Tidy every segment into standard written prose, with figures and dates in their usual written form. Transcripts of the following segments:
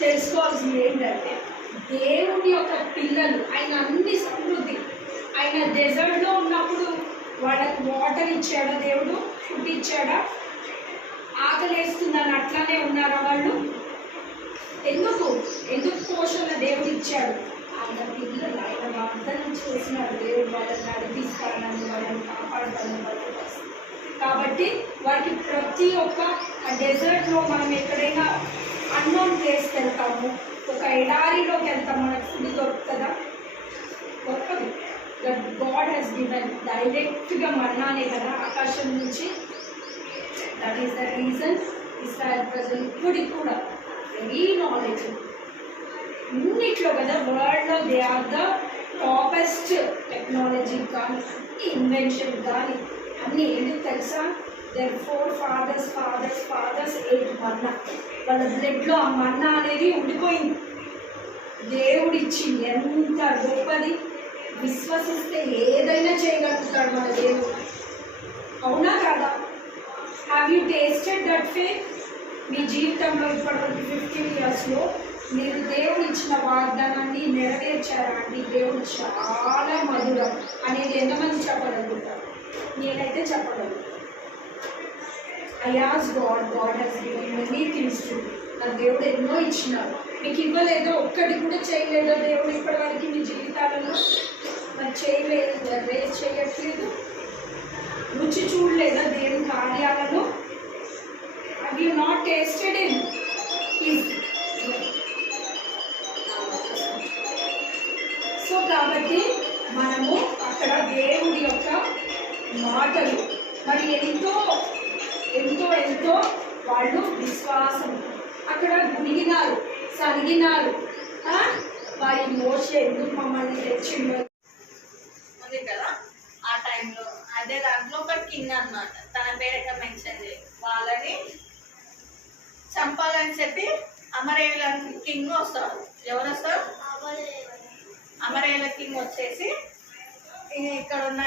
తెలుసుకోవాల్సింది ఏంటంటే దేవుని యొక్క పిల్లలు ఆయన అన్ని సమృద్ధి, ఆయన డెజర్ట్లో ఉన్నప్పుడు వాళ్ళకు వాటర్ ఇచ్చాడా, దేవుడు ఫుడ్ ఇచ్చాడా, ఆకలేస్తుందని అట్లానే ఉన్నారా వాళ్ళు? ఎందుకు పోషణ దేవుడు ఇచ్చాడు? ఆయన పిల్లలు ఆయన వాగ్దానం చేసినాడు, దేవుడు వాళ్ళని నడిపిస్తానని, వాళ్ళని కాపాడతానని వాళ్ళు. కాబట్టి వారికి ప్రతి ఒక్క డెజర్ట్లో మనం ఎక్కడైనా అన్నోన్ ప్లేస్కి వెళ్తాము, ఒక ఎడారిలోకి వెళ్తాం, మనకు ఫుడ్ దొరుకుతుందా? దొరకదు. దట్ గాడ్ హెస్ గివెన్ డైరెక్ట్గా మన్నానే కదా ఆకాశం నుంచి. That is the reason Israel ప్రజలు ఇప్పటికి కూడా వెరీ నాలెడ్జ్ అన్నిట్లో కదా, వరల్డ్లో they are the toppest technology కానీ ఇన్వెన్షన్ కానీ అన్నీ. ఎందుకు తెలుసా? దేర్ 4 fathers ate మన్నా. వాళ్ళ బ్లడ్లో ఆ మన్నా అనేది ఉండిపోయింది, దేవుడిచ్చింది. ఎంత గొప్పది! విశ్వసిస్తే ఏదైనా చేయగలుగుతాడు మన దేవుడు. అవునా కాదా? Have you tasted that faith? మీ జీవితంలో ఇప్పటివరకు 15 yearsలో మీరు దేవుడు ఇచ్చిన వాగ్దానాన్ని నెరవేర్చారా అండి? దేవుడు చాలా మధురం అనేది ఎంతమంది చెప్పగలుగుతారు? నేనైతే చెప్పగలను. I ask God he's given many things to me. నా దేవుడు ఎన్నో ఇచ్చినారు, మీకు ఇవ్వలేదో, ఒక్కటి కూడా చేయలేదో దేవుడు ఇప్పటివరకు మీ జీవితాలలో? మరి చేయట్లేదు. రుచి చూడలేదా దేవుని కార్యాలను? Have you not tasted in his? So కాబట్టి మనము అక్కడ దేవుడి యొక్క మాటలు మరి ఎంతో ఎంతో ఎంతో వాళ్ళు విశ్వాసం అక్కడ గుడిగినారు, సరిగినారు. వారి మోసే ఎందుకు మమ్మల్ని తెచ్చిండు ఉంది కదా ఆ టైంలో. అదే దాంట్లో ఒక కింగ్ అన్నమాట, తన పేరు మెన్షన్ చేయాలి. వాళ్ళని చంపాలని చెప్పి అమరేయుల కింగ్ వస్తాడు. ఎవరు వస్తారు? అమరేయుల కింగ్ వచ్చేసి ఇక్కడ ఉన్న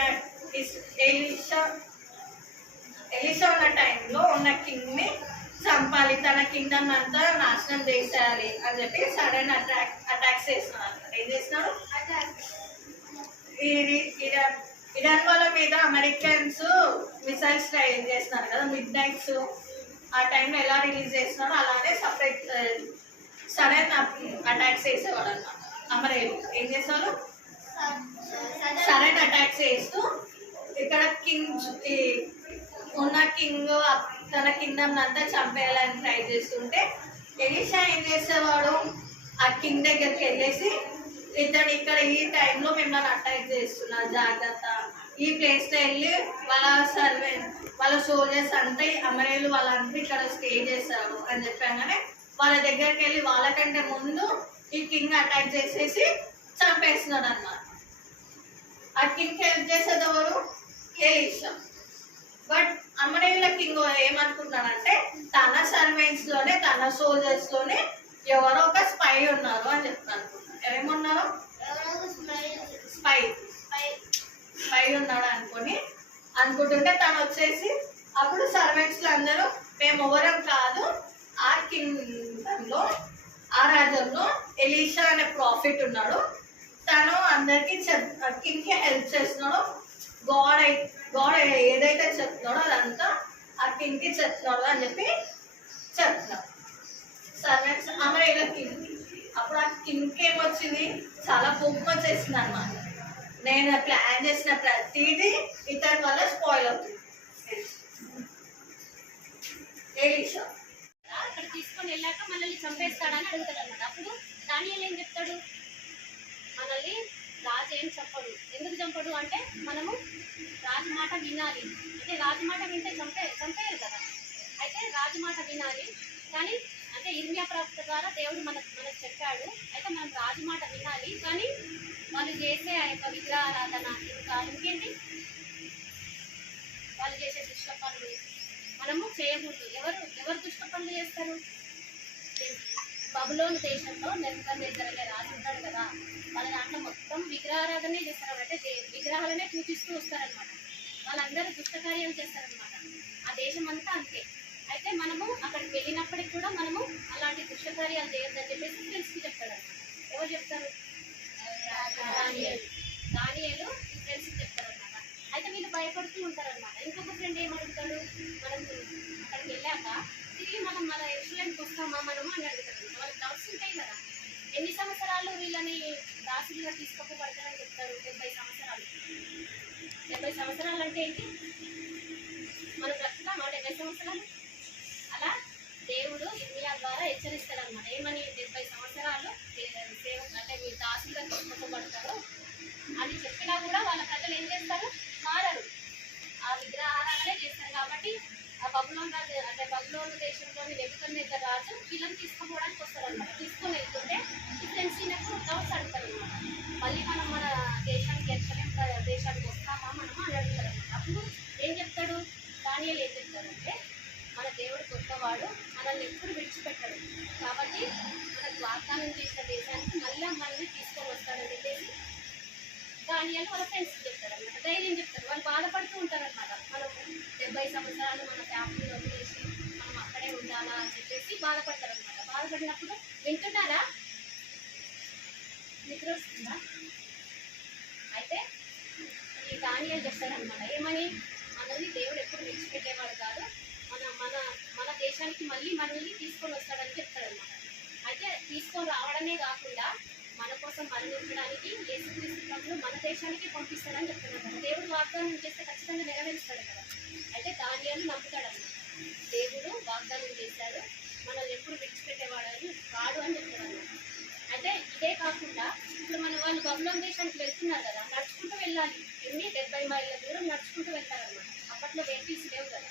ఎలీషా ఉన్న టైంలో ఉన్న కింగ్ని చంపాలి, తన కింగ్డమ్ అంతా నాశనం చేసేయాలి అని చెప్పి సడన్ అటాక్స్ చేస్తున్నారు. ఏం చేస్తున్నారు? ఇరాన్ వాళ్ళ మీద అమెరికన్స్ మిసైల్స్ ట్రై చేస్తున్నారు కదా, మిడ్ నైట్స్. ఆ టైంలో ఎలా రిలీజ్ చేస్తున్నారో అలానే సడన్ అటాక్స్ చేసేవాడు అన్నమాట. అమరేయులు ఏం చేసేవాళ్ళు? సడన్ అటాక్స్ చేస్తూ ఇక్కడ ఉన్న కింగ్ తన కింగ్డమ్ అంతా చంపేయాలని ట్రై చేస్తుంటే ఎలీషా ఏం చేసేవాడు? ఆ కింగ్ దగ్గరికి వెళ్ళేసి, ఇతడు ఇక్కడ ఈ టైంలో మిమ్మల్ని అటాక్ చేస్తున్నారు, జాగ్రత్త, ఈ ప్లేస్లో వెళ్ళి వాళ్ళ సోల్జర్స్ అంతా అమరేయులు వాళ్ళంతా ఇక్కడ స్టే చేశారు అని చెప్పాగానే వాళ్ళ దగ్గరికి వెళ్ళి వాళ్ళకంటే ముందు ఈ కింగ్ అటాక్ చేసేసి చంపేస్తున్నాడు అన్నమాట. ఆ కింగ్ హెల్ప్ చేసేది ఎవరు? ఎలీషా. బట్ అమరేయుల కింగ్ ఏమనుకుంటున్నాడంటే తన సర్వెంట్స్ లోనే, తన సోల్జర్స్ లోనే ఎవరో ఒక స్పై ఉన్నారు అని చెప్పి అనుకున్నాడు. ఏమన్నారు? స్పై ఉన్నాడు అనుకుంటుంటే తను వచ్చేసి అప్పుడు సర్వెంట్స్ అందరూ మేము ఎవరం కాదు, ఆ కింగ్లో ఆ రాజ్యంలో ఎలీషా అనే ప్రాఫిట్ ఉన్నాడు, తను అందరికి కింగ్కి హెల్ప్ చేస్తున్నాడు, గాడ్ ఏదైతే చెప్తున్నాడో అదంతా ఆ కింగ్కి చెప్తున్నాడు అని చెప్పి చెప్తున్నాడు సర్వెంట్స్ అమరేయుల కింగ్. అప్పుడు ఆ కింగ్కి ఏమొచ్చింది? చాలా కోపం వచ్చేసింది అన్నమాట. నేను ప్లాన్ చేసిన ప్రతిదీ ఇతని వల్ల స్పాయిల్ అవుతుంది. ఎలీషా అక్కడ తీసుకొని వెళ్ళాక మనల్ని చంపేస్తాడని అడుగుతాడు అన్నమాట. అప్పుడు దానియేలు ఏం చెప్తాడు? మనల్ని రాజు ఏం చెప్పడు. ఎందుకు చంపడు అంటే మనము రాజు మాట వినాలి. అంటే రాజు మాట వింటే చంపేయరు కదా. అయితే రాజు మాట వినాలి. కానీ అంటే ఇర్మియా ప్రవక్త ద్వారా దేవుడు మనకు చెప్పాడు. అయితే మనం రాజు మాట వినాలి. కానీ వాళ్ళు చేసే ఆ యొక్క విగ్రహారాధన, ఇంకా ఇంకేంటి వాళ్ళు చేసే దుష్ట పనులు మనము చేయకూడదు. ఎవరు దుష్ట పనులు చేస్తారు? బబులోను దేశంలో నెబుకద్నెజర్ రాజు ఉంటాడు కదా, వాళ్ళ దాంట్లో మొత్తం విగ్రహారాధనే చేస్తారు. అంటే విగ్రహాలనే పూజిస్తూ వస్తారనమాట. వాళ్ళందరూ దుష్ట కార్యాలు చేస్తారనమాట. ఆ దేశం అంతా అంతే. అయితే మనము అక్కడికి వెళ్ళినప్పటికి కూడా మనము అలాంటి దుష్ట కార్యాలు చేయొద్దని చెప్పేసి ఫ్రెండ్స్కి చెప్తాడు అనమాట. ఎవరు చెప్తారు? దానియేలు ఫ్రెండ్స్కి చెప్తారు అనమాట. అయితే వీళ్ళు భయపడుతూ ఉంటారనమాట. ఇంకొక ఫ్రెండ్ ఏమడుగుతాడు, మనం అక్కడికి వెళ్ళాక తిరిగి మనం మన ఎక్సలెంట్కి వస్తామా మనము అని అడుగుతారు. వాళ్ళకి డౌట్స్ ఉంటాయి కదా, ఎన్ని సంవత్సరాలు వీళ్ళని దాసులుగా తీసుకోకపోతారని చెప్తారు? 70 సంవత్సరాలు. 70 సంవత్సరాలు అంటే ఏంటి? మనం బ్రతుకుతామా 70 సంవత్సరాలు? అలా దేవుడు ఇర్మియా ద్వారా హెచ్చరిస్తాడు అనమాట. ఏమని? 70 సంవత్సరాలు సేవ అంటే మీరు దాసులుగా తీసుకోబడతారు అని చెప్పినా కూడా వాళ్ళ ప్రజలు ఏం చేస్తారు? మారరు, ఆ విగ్రహారాధనే చేస్తారు. కాబట్టి ఆ బబులోన్ రాజు అంటే బబులోను దేశంలోని నెబుకద్నెజర్ రాజు వీళ్ళని తీసుకుపోవడానికి వస్తారు అనమాట. తీసుకొని వెళ్తుంటే ఈ ఫ్రెండ్స్ ఈయనకు డౌట్స్ అడుగుతారు అనమాట. మళ్ళీ మనం మన దేశానికి ఎక్సలెంట్ దేశానికి వస్తామా మనము అని అడుగుతారు అనమాట. అప్పుడు ఏం చెప్తాడు? దానియేలు ఏం చెప్తాడంటే, మన దేవుడు గొప్పవాడు, మనల్ని ఎప్పుడు విడిచిపెట్టాడు, కాబట్టి మనకు వాగ్దానం చేసిన దేశానికి మళ్ళీ మనల్ని తీసుకొని వస్తాడని చెప్పేసి దానియేలు వాళ్ళ ఫ్రెండ్స్కి చెప్తారు అనమాట. ధైర్యం చెప్తారు. వాళ్ళు బాధపడుతూ ఉంటారు అనమాట. మనం 70 సంవత్సరాలు మన ఫ్యామిలీని వదిలేసి మనం అక్కడే ఉండాలా అని చెప్పేసి బాధపడతారు అనమాట. బాధపడినప్పుడు వింటున్నారా? నిద్ర వస్తుందా? అయితే ఈ దానియేలు చెప్తారనమాట. ఏమని? మనల్ని దేవుడు ఎప్పుడు విడిచిపెట్టేవాడు కాదు, మన మన మన దేశానికి మళ్ళీ మనల్ని తీసుకొని వస్తాడని చెప్తాడనమాట. అయితే తీసుకొని రావడమే కాకుండా మన కోసం మరణించడానికి యేసుక్రీస్తు ప్రభువు మన దేశానికి పంపిస్తాడని చెప్తున్నాడు. దేవుడు వాగ్దానం చేస్తే ఖచ్చితంగా నెరవేరుస్తాడు కదా. అయితే దానియేలు నమ్ముతాడన్నమాట. దేవుడు వాగ్దానం చేశాడు, మనల్ని ఎప్పుడు విడిచిపెట్టేవాడని కాడు అని చెప్తాడన్నమాట. అయితే ఇదే కాకుండా ఇప్పుడు మన వాళ్ళు బబులోన్ దేశానికి వెళ్తున్నారు కదా, నడుచుకుంటూ వెళ్ళాలి. 70 మైళ్ళ దూరం నడుచుకుంటూ వెళ్తారనమాట. అప్పట్లో వెహికల్స్ లేవు కదా.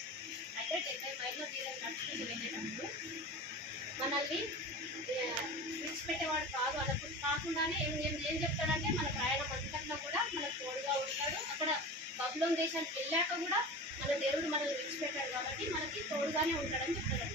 అయితే 70 మైళ్ళ దూరం నడుచుకుంటూ వెళ్ళేటప్పుడు మనల్ని విడిచిపెట్టేవాడు కాదు అనుకుంటు కాకుండానే ఏం చెప్తాడంటే, మన ప్రయాణం అంతట్లో కూడా మనకు తోడుగా ఉంటాడు. అక్కడ బబులోన్ దేశానికి వెళ్ళాక కూడా మన దేవుడు మనల్ని విడిచిపెట్టాడు కాబట్టి మనకి తోడుగానే ఉంటాడని చెప్తాడు.